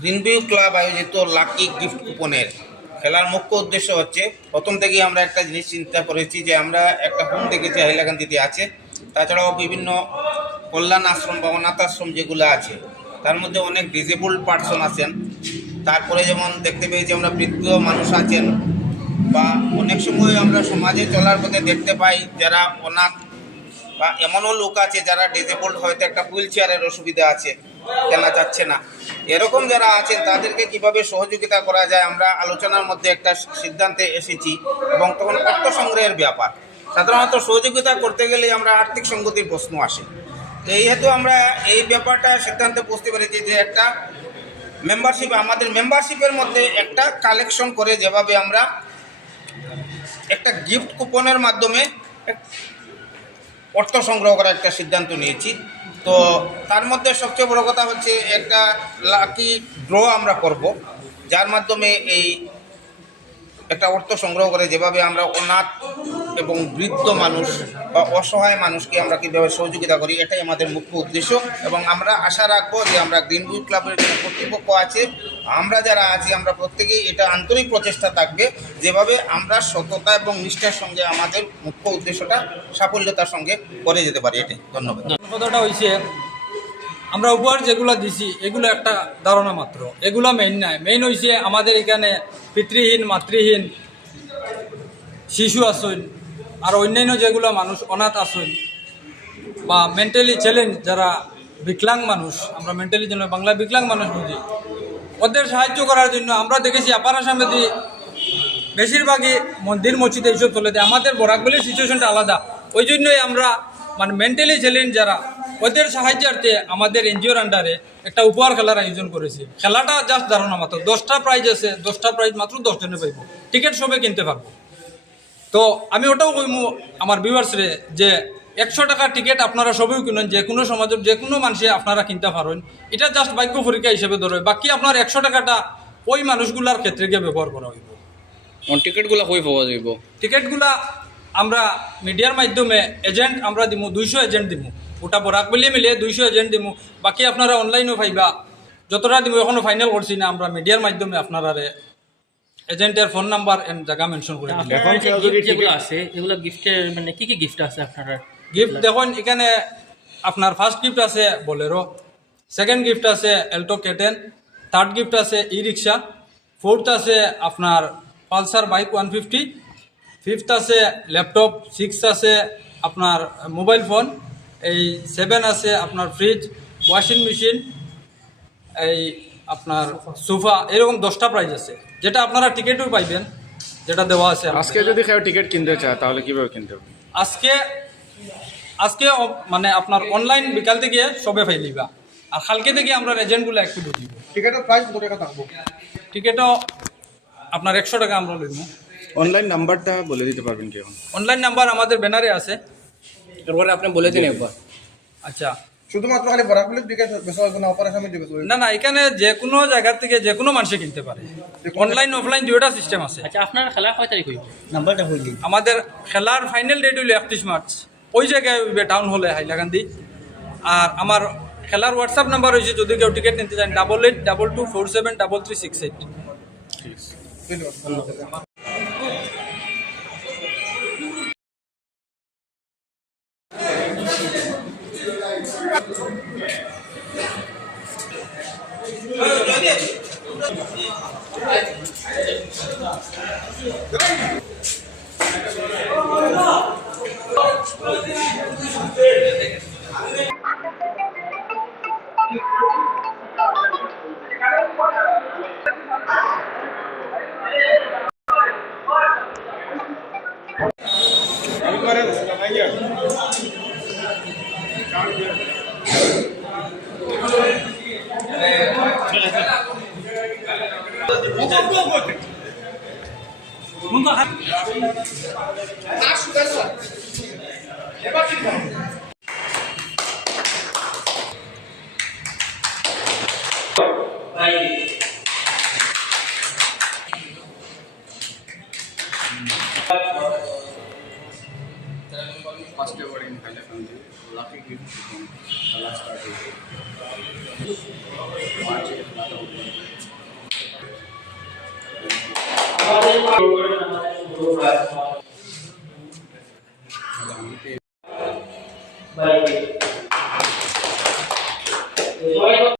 Green View club আয়োজিত lucky gift কুপনের খেলার মুখ্য উদ্দেশ্য হচ্ছে, প্রথম থেকেই আমরা একটা জিনিস চিন্তা করেছি যে আমরা একটা হোম দেখেছি হাইলাকান্দিতে আছে, তাছাড়াও বিভিন্ন কল্যাণ আশ্রম বা অনাথ আশ্রম যেগুলো আছে তার মধ্যে অনেক ডিসেবলড পার্সন আছেন। তারপরে যেমন দেখতে পেয়েছি আমরা বৃদ্ধ মানুষ আছেন, বা অনেক সময় আমরা সমাজে চলার পথে দেখতে পাই যারা অনাথ বা এমনও লোক আছে যারা ডিসেবলড, হয়তো একটা হুইল চেয়ারের অসুবিধা আছে, কেনা যাচ্ছে না। এরকম যারা আছেন তাদেরকে কিভাবে সহযোগিতা করা যায় আমরা আলোচনার মধ্যে একটা সিদ্ধান্তে এসেছি। এবং তখন অর্থ সংগ্রহের ব্যাপার, সাধারণত সহযোগিতা করতে গেলে আমরা আর্থিক সঙ্গতির প্রশ্ন আসে। তো এই হেতু আমরা এই ব্যাপারটা সিদ্ধান্তে পৌঁছতে পেরেছি যে একটা মেম্বারশিপ, আমাদের মেম্বারশিপের মধ্যে একটা কালেকশন করে যেভাবে আমরা একটা গিফট কুপনের মাধ্যমে অর্থ সংগ্রহ করার একটা সিদ্ধান্ত নিয়েছি। তো তার মধ্যে সবচেয়ে বড় কথা হচ্ছে একটা লাকি ড্র আমরা করব, যার মাধ্যমে এই একটা অর্থ সংগ্রহ করে যেভাবে আমরা অনাথ এবং বৃদ্ধ মানুষ বা অসহায় মানুষকে আমরা কীভাবে সহযোগিতা করি, এটাই আমাদের মুখ্য উদ্দেশ্য। এবং আমরা আশা রাখবো যে আমরা গ্রিনভিউ ক্লাবের যে কর্তৃপক্ষ আছে, আমরা যারা আছি, আমরা প্রত্যেকেই এটা আন্তরিক প্রচেষ্টা থাকবে যেভাবে আমরা সততা এবং নিষ্ঠার সঙ্গে আমাদের মুখ্য উদ্দেশ্যটা সাফল্যতার সঙ্গে করে যেতে পারি। এটাই। ধন্যবাদ। কথাটা হয়েছে, আমরা উপহার যেগুলো দিছি এগুলো একটা ধারণা মাত্র, এগুলো মেইন নাই। মেইন হয়েছে আমাদের এখানে পিতৃহীন মাতৃহীন শিশু আসুন, আর অন্যান্য যেগুলো মানুষ অনাথ আসুন, বা মেন্টালি চ্যালেঞ্জ যারা বিকলাঙ্গ মানুষ, আমরা মেন্টালি যেন বাংলা বিকলাঙ্গ মানুষ বুঝি, ওদের সাহায্য করার জন্য আমরা দেখেছি আপার আসামেদি বেশিরভাগই মন্দির মসজিদে এইসব চলে যায়। আমাদের বরাকবলির সিচুয়েশনটা আলাদা, ওই জন্যই আমরা মানে মেন্টালি চ্যালেঞ্জ যারা, ওদের সাহায্যার্থে আমাদের এনজিওর আন্ডারে একটা উপহার খেলার আয়োজন করেছি। খেলাটা জাস্ট ধারণা মাত্র, 10টা প্রাইজ আছে, 10টা প্রাইজ মাত্র 10 জনে পাইব, টিকিট সবে কিনতে পারবো। তো আমি ওটাও কইমু আমার ভিউয়ার্সরে যে 100 টাকার টিকিট আপনারা সবই কিনুন, যে কোনো সমাজের যে কোনো মানুষে আপনারা কিনতে পারেন। এটা জাস্ট ভাগ্য পরীক্ষা হিসেবে ধরে, বাকি আপনার 100 টাকাটা ওই মানুষগুলার ক্ষেত্রে গিয়ে ব্যবহার করা হইব। টিকিটগুলো কই পাওয়া যাইব? টিকিটগুলা আমরা মিডিয়ার মাধ্যমে এজেন্ট আমরা দিমু, 200 এজেন্ট দিমু, ওটা বরাক বলিয়ে মিলিয়ে 200 এজেন্ট দিমু। বাকি আপনারা অনলাইনও পাইবা, যতটা দিমু এখনো ফাইনাল করছি না। আমরা মিডিয়ার মাধ্যমে আপনারা এজেন্টের ফোন নাম্বার এন্ড জায়গা মেনশন করে দিই। এখন যেগুলো আছে এগুলো গিফটের মানে কি কি গিফট আছে আপনারা? গিফট দেখুন, এখানে আপনার ফার্স্ট গিফট আছে বোলেরো, সেকেন্ড গিফট আছে এল্টো কেটেন, থার্ড গিফট আছে ই রিক্সা, ফোর্থ আছে আপনার পালসার বাইক 150, ফিফথ আছে ল্যাপটপ, 6 আছে আপনার মোবাইল ফোন, এই 7 আছে আপনার ফ্রিজ, ওয়াশিং মেশিন, এই আপনার সোফা, এরকম 10টা প্রাইজ আছে, যেটা আপনারা টিকিটও পাইবেন, যেটা দেওয়া আছে। আজকে যদি কেউ টিকিট কিনতে চায় তাহলে কিভাবে কিনতে হবে? আজকে মানে আপনার অনলাইন বিকাল থেকে সবে ফাইলিবা, আর কালকে থেকে আমরা এজেন্টগুলো একটু বুঝিব। টিকিটের প্রাইস কত টাকা থাকবো? টিকিটও আপনার 100 টাকা আমরা লইব। অনলাইন নাম্বারটা বলে দিতে পারবেন কি? অনলাইন নাম্বার আমাদের ব্যানারে আছে, এরপরে আপনি বলে দিন একবার। আচ্ছা, শুধুমাত্র খালি বরাকবলির টিকিট বেচা হবে না, অপারেশনের টিকিট? না, এখানে যে কোনো জায়গা থেকে যে কোনো মানুষে কিনতে পারে, অনলাইন অফলাইন দুইটা সিস্টেম আছে। আচ্ছা, আপনার খেলা কয় তারিখ হইব? নাম্বারটা হয়ে গেল। আমাদের খেলার ফাইনাল ডেট হইল 31 মার্চ, ওই জায়গায় হইবে টাউন হলে হাইলাকান্দি। আর আমার খেলার হোয়াটসঅ্যাপ নাম্বার হয়েছে, যদি কেউ টিকিট নিতে চান 8822473368। ধন্যবাদ। First ever in Hailakandi, lucky gift. Last start. ধন্যবাদ।